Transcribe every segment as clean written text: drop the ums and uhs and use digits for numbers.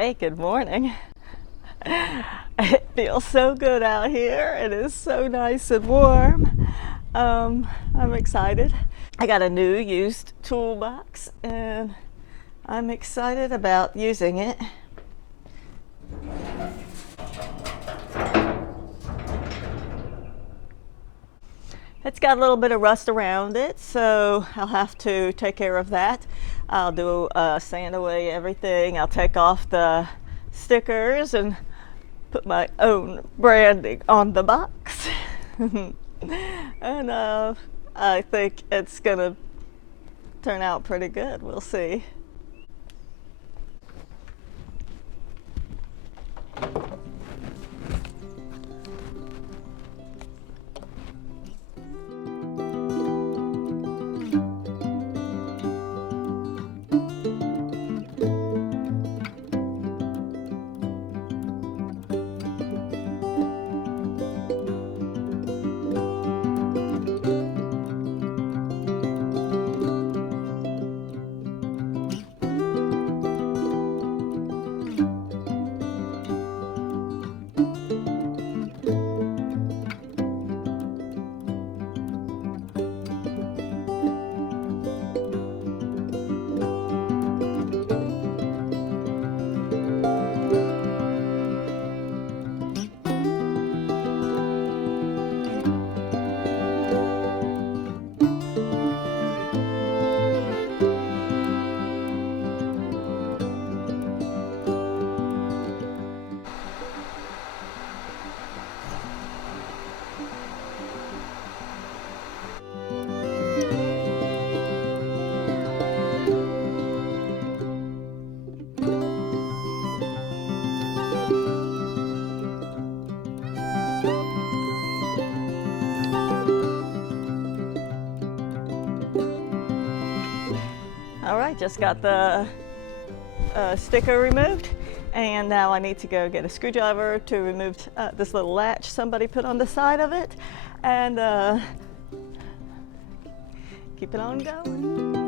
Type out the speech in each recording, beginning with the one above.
Hey, good morning. It feels so good out here. It is so nice and warm. I'm excited. I got a new used toolbox and I'm excited about using it. It's got a little bit of rust around it, so I'll have to take care of that. I'll do sand away everything. I'll take off the stickers and put my own branding on the box. And I think it's gonna turn out pretty good. We'll see. All right, just got the sticker removed, and now I need to go get a screwdriver to remove this little latch somebody put on the side of it, and keep it on going.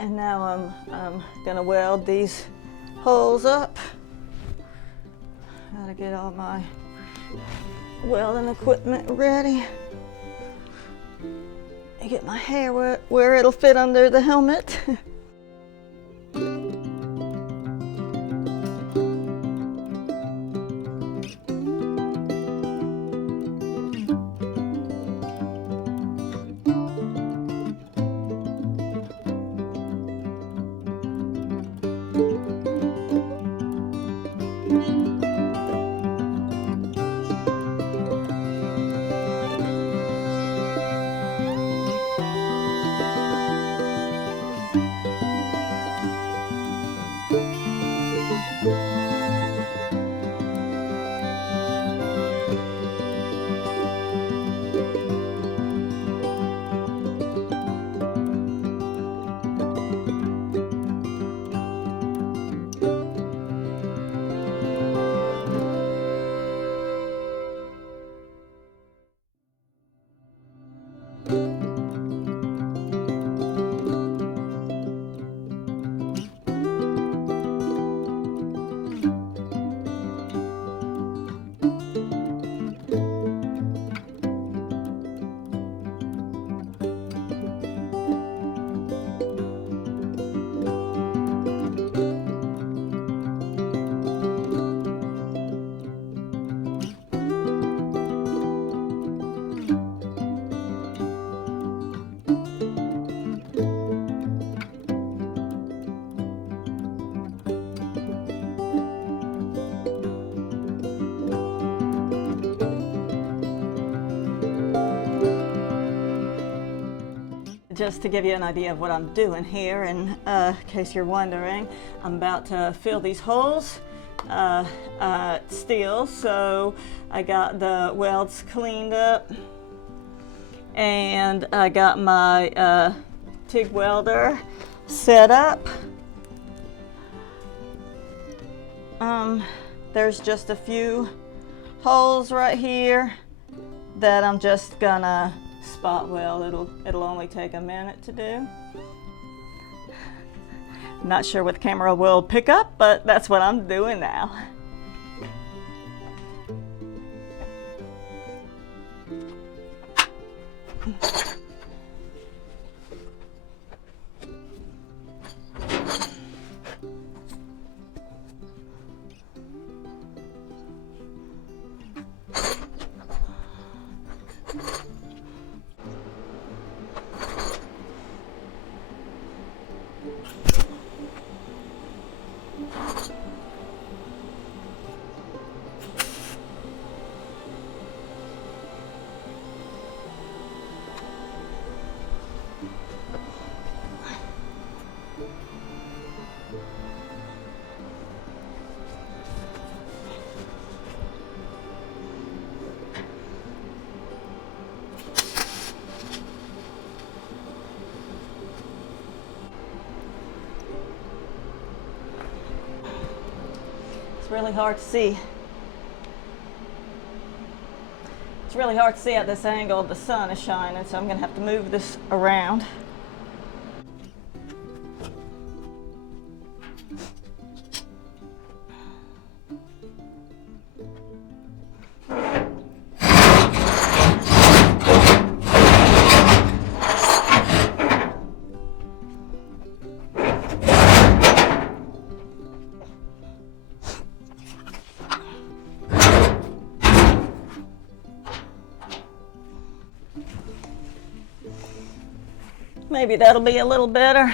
And now I'm gonna weld these holes up. Gotta get all my welding equipment ready. And get my hair where it'll fit under the helmet. just to give you an idea of what I'm doing here, in case you're wondering, I'm about to fill these holes steel. So I got the welds cleaned up, and I got my TIG welder set up. There's just a few holes right here that I'm just gonna spot weld. It'll only take a minute to do. I'm not sure what the camera will pick up, but that's what I'm doing now. It's really hard to see. It's really hard to see at this angle. The sun is shining, so I'm going to have to move this around. Maybe that'll be a little better.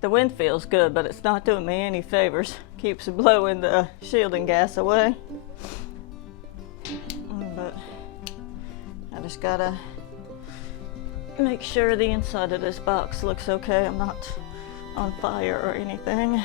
The wind feels good, but it's not doing me any favors. Keeps blowing the shielding gas away. But I just gotta make sure the inside of this box looks okay. I'm not on fire or anything.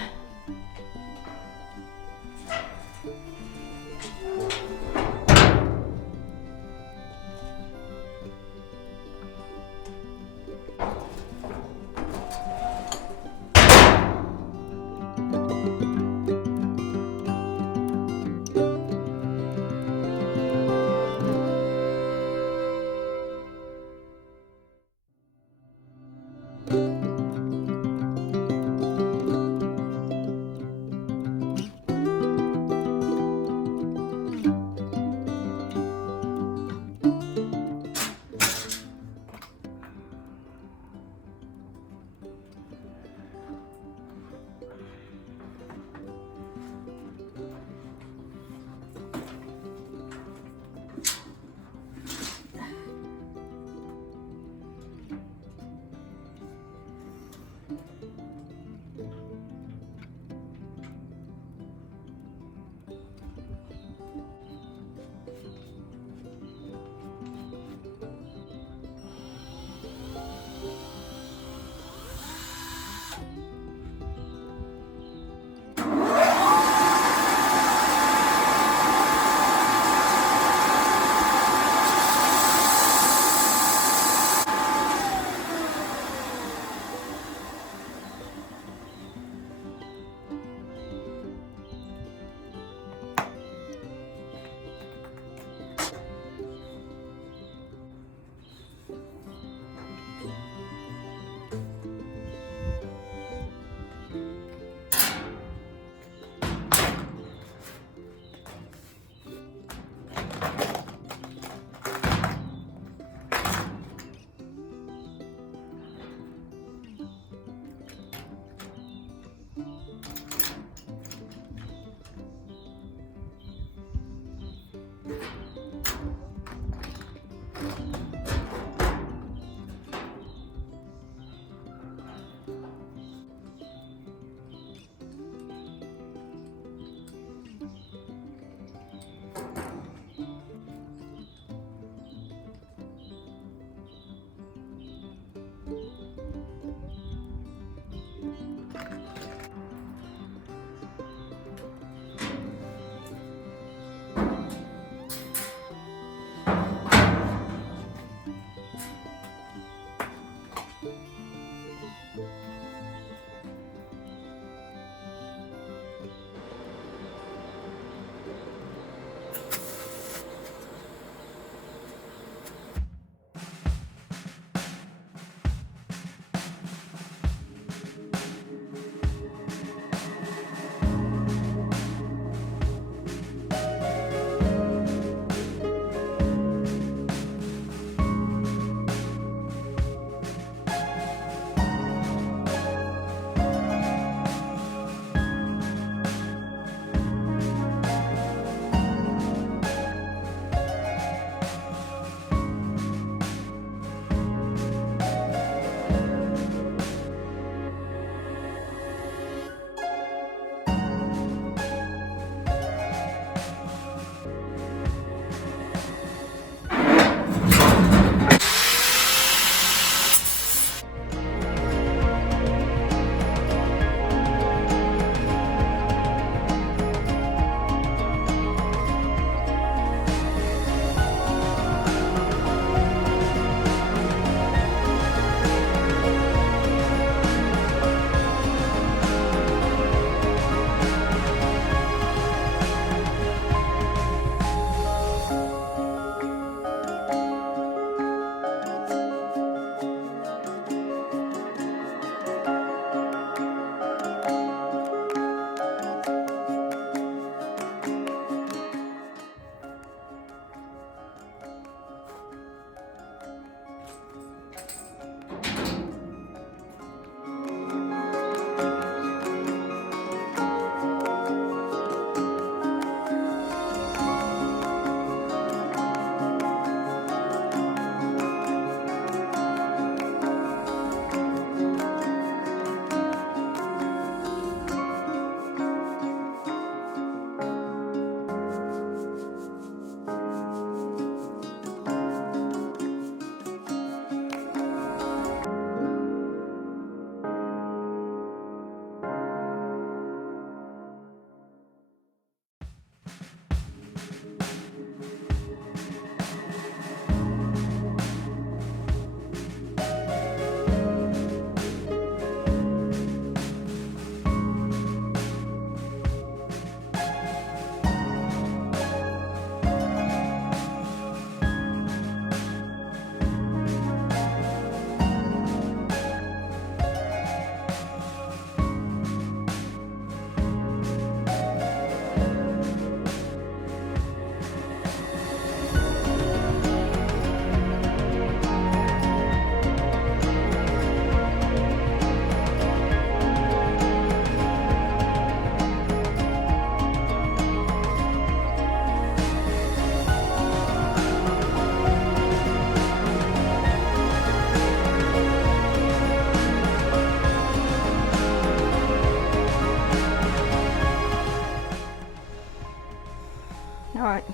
All right,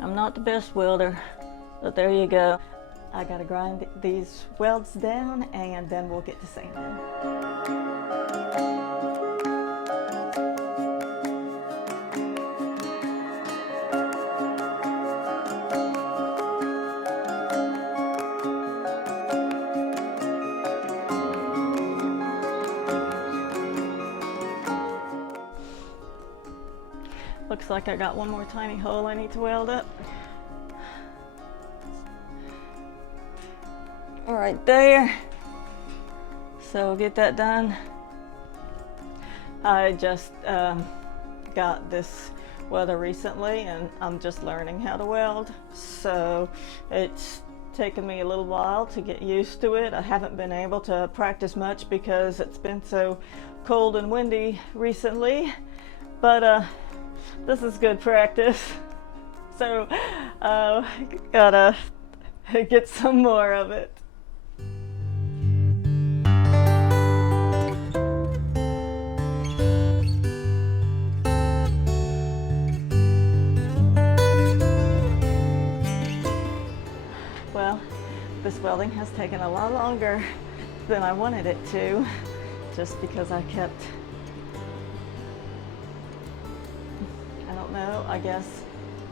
I'm not the best welder, but there you go. I gotta grind these welds down and then we'll get to sanding. Looks like I got one more tiny hole I need to weld up. Right there. So we'll get that done. I just got this welder recently and I'm just learning how to weld. So it's taken me a little while to get used to it. I haven't been able to practice much because it's been so cold and windy recently. But this is good practice. So uh, gotta get some more of it. Well, this welding has taken a lot longer than I wanted it to, just because I kept, I don't know, I guess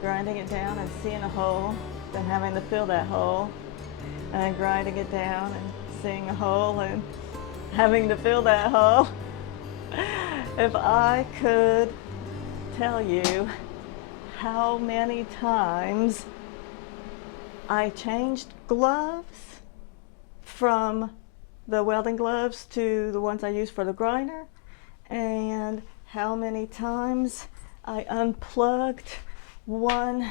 grinding it down and seeing a hole, then having to fill that hole, and then grinding it down and seeing a hole and having to fill that hole. If I could tell you how many times I changed gloves from the welding gloves to the ones I use for the grinder, and how many times I unplugged one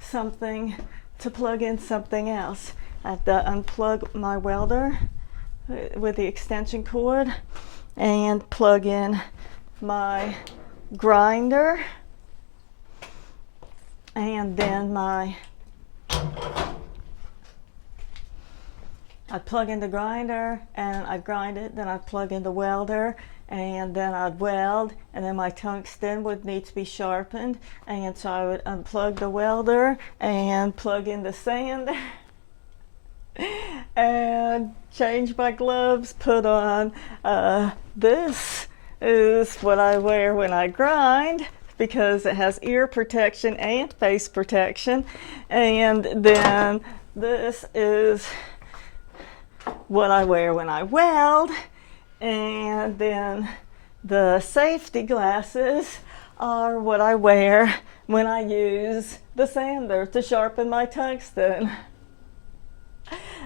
something to plug in something else. I have to unplug my welder with the extension cord and plug in my grinder, and then I'd plug in the grinder and I'd grind it, then I'd plug in the welder, and then I'd weld, and then my tungsten would need to be sharpened, and so I would unplug the welder and plug in the sander and change my gloves, put on this is what I wear when I grind, because it has ear protection and face protection, and then this is what I wear when I weld, and then the safety glasses are what I wear when I use the sander to sharpen my tungsten.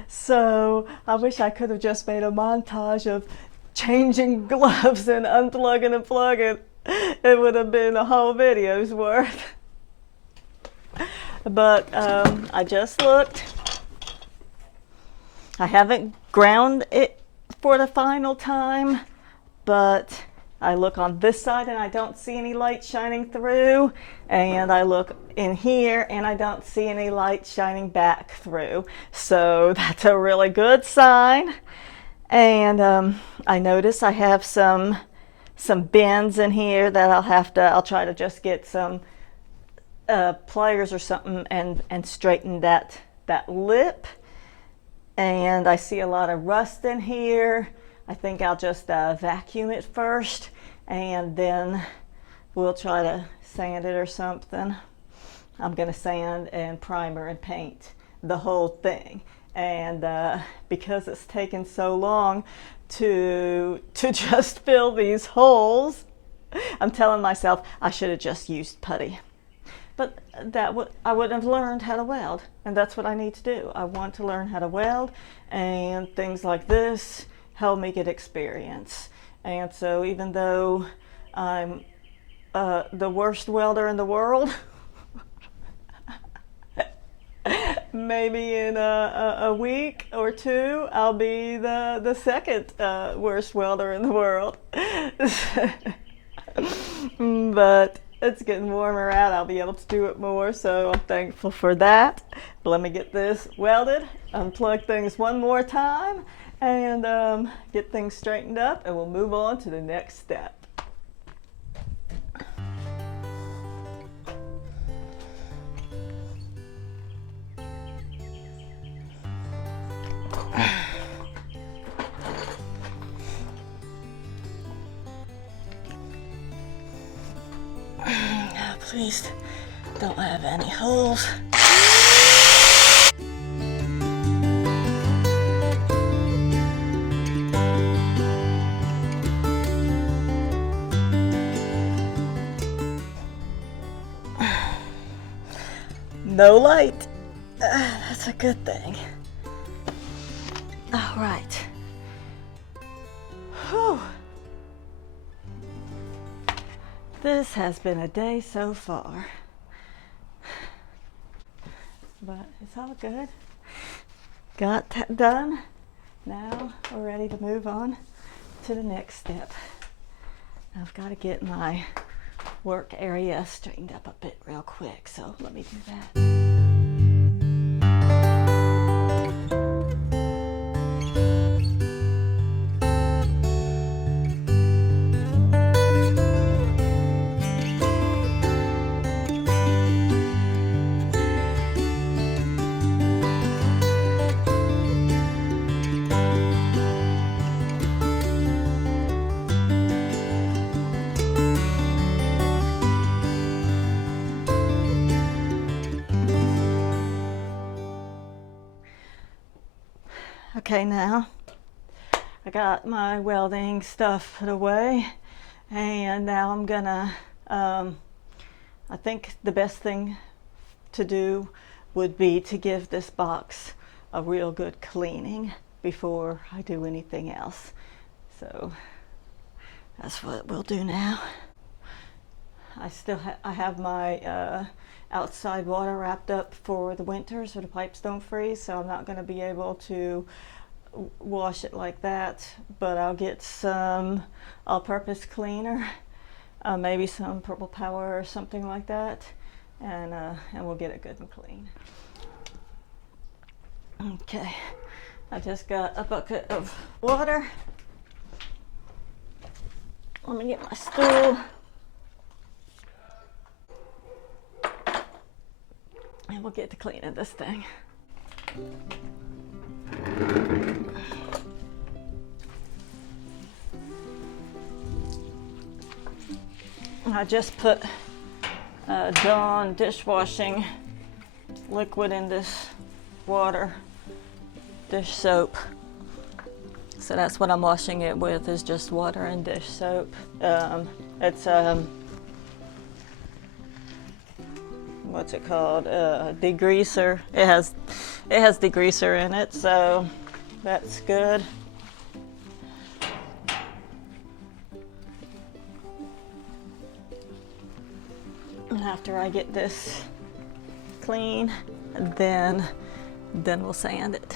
So I wish I could have just made a montage of changing gloves and unplugging and plugging. It would have been a whole video's worth. But I just looked. I haven't ground it for the final time, but I look on this side and I don't see any light shining through, and I look in here and I don't see any light shining back through. So that's a really good sign. And I notice I have some bends in here that I'll try to just get some pliers or something and straighten that lip. And I see a lot of rust in here. I think I'll just vacuum it first, and then we'll try to sand it or something. I'm gonna sand and primer and paint the whole thing. And because it's taken so long to just fill these holes, I'm telling myself I should have just used putty. But I wouldn't have learned how to weld, and that's what I need to do. I want to learn how to weld, and things like this help me get experience. And so even though I'm the worst welder in the world, maybe in a week or two I'll be the second worst welder in the world. But it's getting warmer out. I'll be able to do it more, so I'm thankful for that. But let me get this welded, unplug things one more time, and get things straightened up, and we'll move on to the next step. Please don't have any holes. No light. That's a good thing. All right. Whew. This has been a day so far, but it's all good. Got that done. Now we're ready to move on to the next step. I've got to get my work area straightened up a bit real quick, so let me do that. Okay, now I got my welding stuff put away, and now I'm gonna, I think the best thing to do would be to give this box a real good cleaning before I do anything else. So that's what we'll do now. I have my outside water wrapped up for the winter so the pipes don't freeze, so I'm not going to be able to wash it like that, but I'll get some all-purpose cleaner, maybe some Purple Power or something like that, and we'll get it good and clean. Okay, I just got a bucket of water. Let me get my stool. And we'll get to cleaning this thing. I just put Dawn dishwashing liquid in this water dish soap. So that's what I'm washing it with, is just water and dish soap. It's what's it called? Degreaser. It has degreaser in it, so that's good. And after I get this clean, then we'll sand it.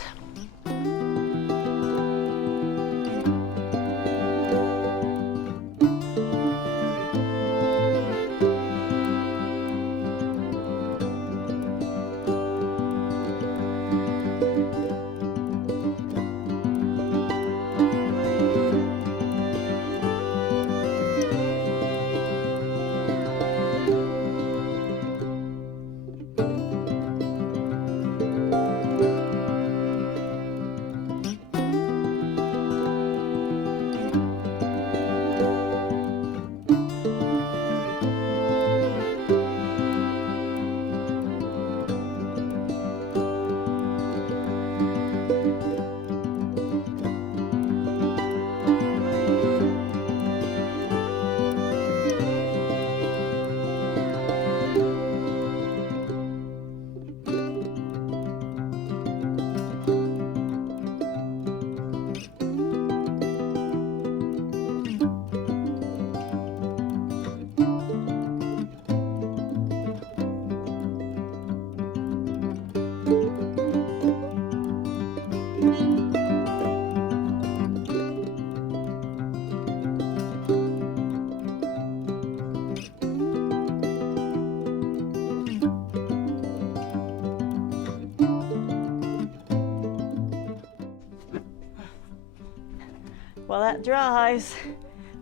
While that dries,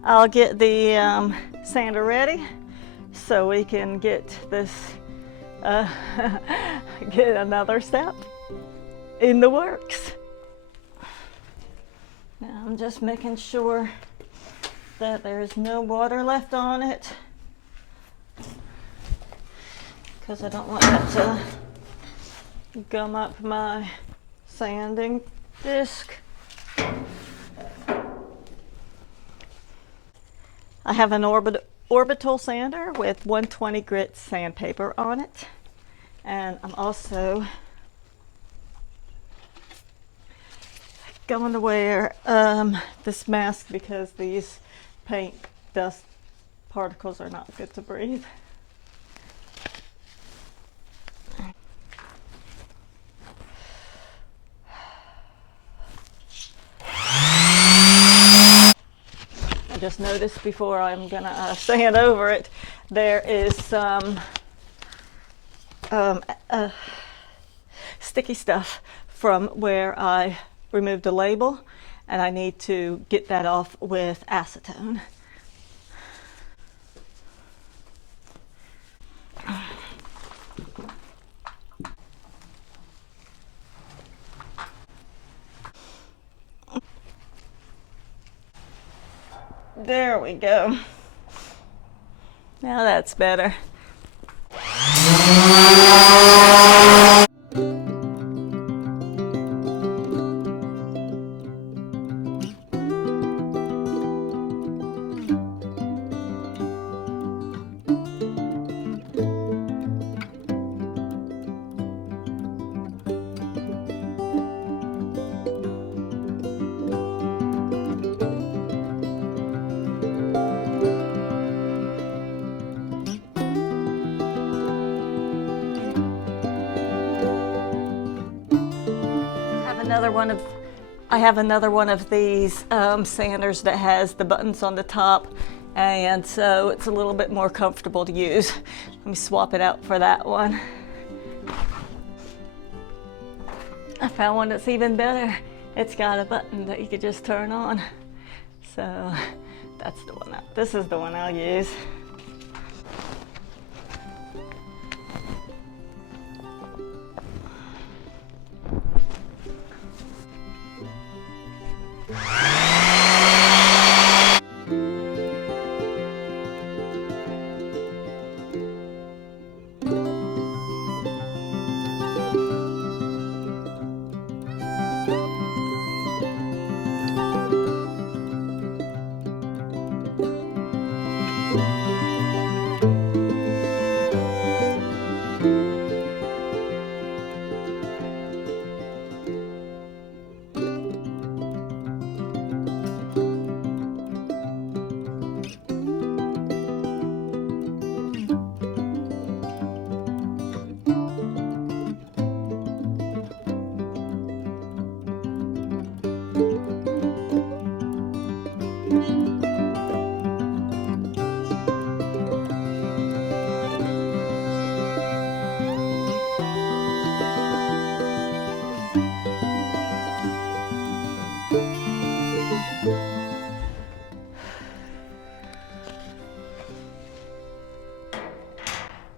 I'll get the sander ready so we can get this, get another step in the works. Now I'm just making sure that there's no water left on it, because I don't want that to gum up my sanding disc. I have an orbital sander with 120 grit sandpaper on it, and I'm also going to wear this mask because these paint dust particles are not good to breathe. just noticed before I'm gonna sand over it, there is some sticky stuff from where I removed the label, and I need to get that off with acetone. There we go. Now that's better. I have another one of these sanders that has the buttons on the top, and so it's a little bit more comfortable to use. Let me swap it out for that one. I found one that's even better. It's got a button that you could just turn on. So that's the one. This is the one I'll use.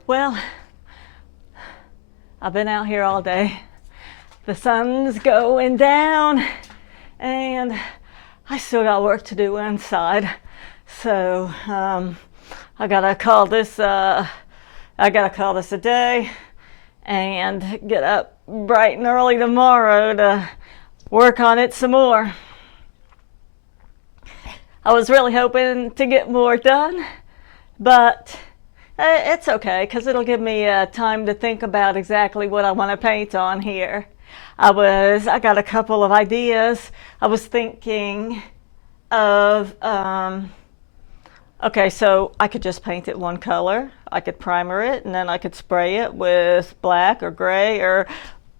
Well, I've been out here all day. The sun's going down and I still got work to do inside. So I gotta call this a day and get up bright and early tomorrow to work on it some more. I was really hoping to get more done, but it's okay, because it'll give me time to think about exactly what I want to paint on here. I got a couple of ideas. I was thinking of, okay, so I could just paint it one color. I could primer it, and then I could spray it with black or gray or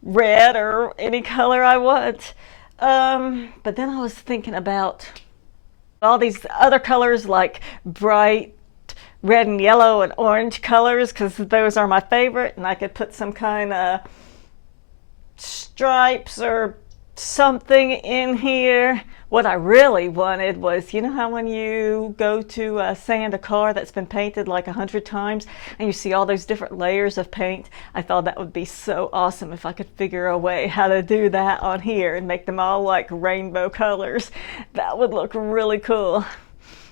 red or any color I want. But then I was thinking about all these other colors, like bright red and yellow and orange colors, because those are my favorite, and I could put some kind of stripes or something in here. What I really wanted was, you know how when you go to sand a car that's been painted like 100 times and you see all those different layers of paint? I thought that would be so awesome if I could figure a way how to do that on here and make them all like rainbow colors. That would look really cool.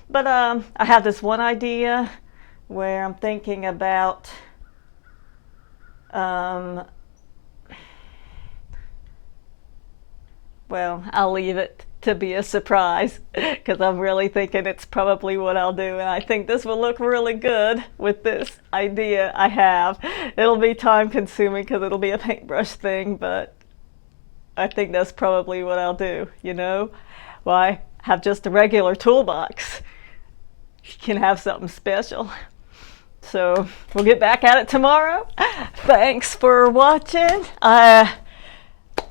But I have this one idea where I'm thinking about well, I'll leave it to be a surprise, because I'm really thinking it's probably what I'll do, and I think this will look really good with this idea I have. It'll be time consuming because it'll be a paintbrush thing, but I think that's probably what I'll do, you know? Why have just a regular toolbox? You can have something special. So we'll get back at it tomorrow. Thanks for watching. I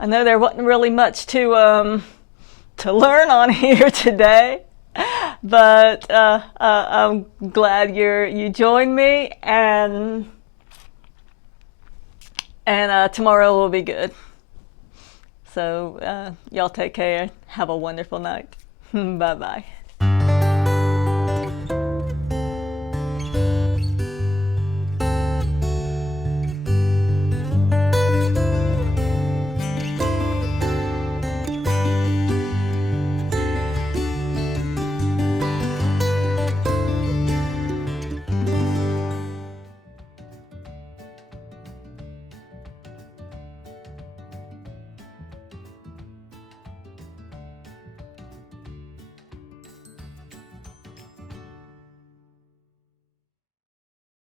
know there wasn't really much to learn on here today, But I'm glad you joined me, and tomorrow will be good. So y'all take care. Have a wonderful night. Bye bye.